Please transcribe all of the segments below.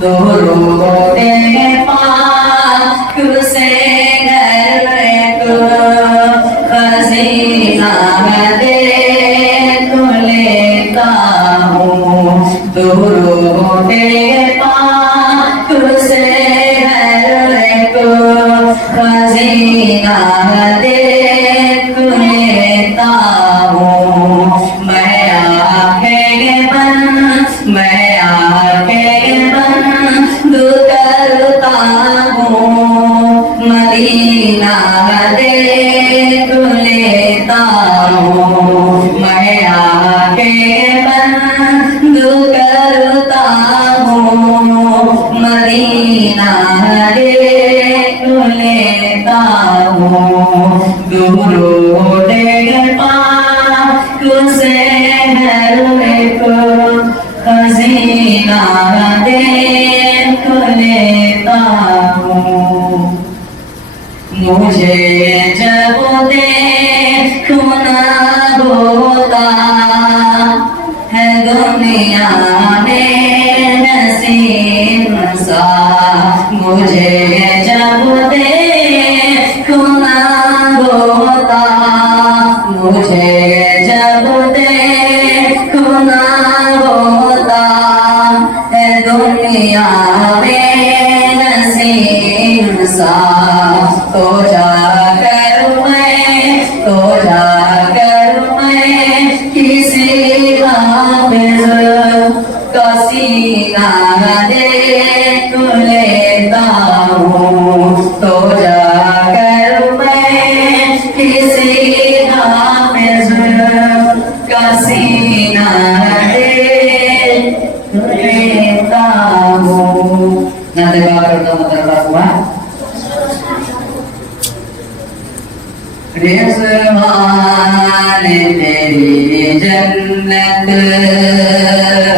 दुरूदे पाक से घर को खजीना देख लेता हूँ दुरूदे पाक से घर को खजीना देख लेता हूँ मैं आंखें बंद करता हूँ मदीना देख लेता हूँ मैं आंखें बंद करता हूँ मदीना देख लेता हूँ दुरूदे पाक से घर को खजीना देख लेता हूँ मुझे जब देखना होता है दुनिया में नसीब सा मुझे जब देखना होता मुझे जब देखना होता है दुनिया में नसीब सा तो जाकर मैं किसी हाफिज का सीना देख लेता हूँ तो जाकर मैं किसी हाफिज का सीना देख लेता हूँ nanti bakal bertemu semua Rizwan तेरी जन्नत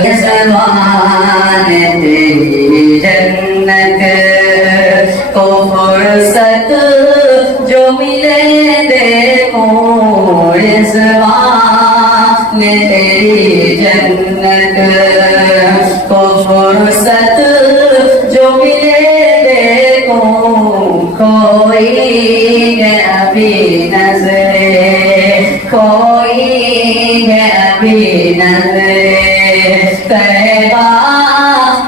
रिज़वान तेरी जन्नत को फुर्सत जो मिले देखो रिज़वान तेरी जन्नत को फुर्सत जो मिले देखो कोई है अभी नजरे कोई है अभी नजरे तैबा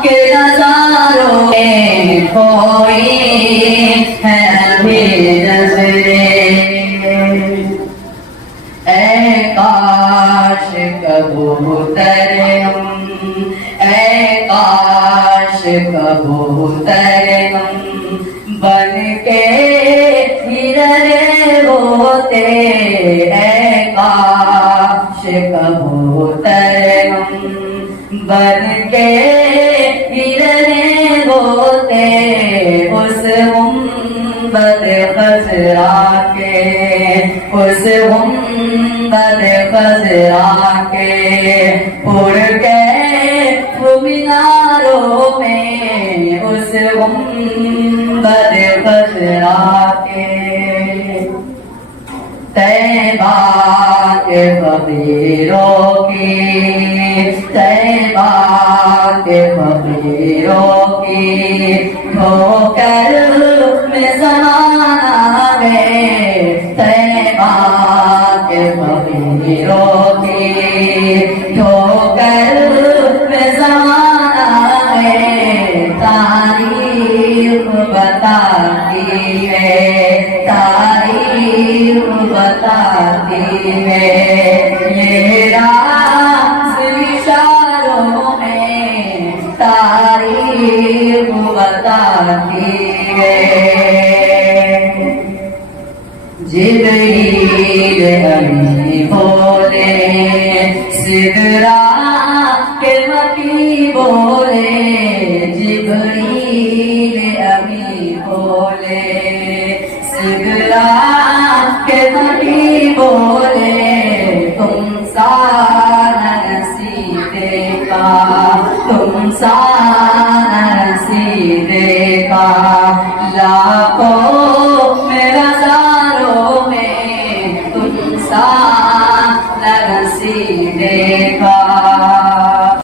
के नजारों में कोई है अभी नजरे ऐ काश कबूतर ऐ काश कबूतर बन के हिरन होते ऐ काश कबूतर बन के हिरन होते उस गुंबद खजरा के उस गुंबद खजरा के उड़ के मीनारों में उस गुंबद खजरा के तैबा के फकीरों की तैबा के फकीरों की ठोकर में ज़माना है तैबा के फकीरों की ठोकर में ज़माना है तारीख बताती है तारीख बताती है ये राज इशारों में तारीख बताती है जिब्रील अमी बोले सिदरा के मकी बोले जिब्रील अमी बोले सिदरा के मकी बोले तुम सारा नसीबे का तुम सारा नसीबे का लाखों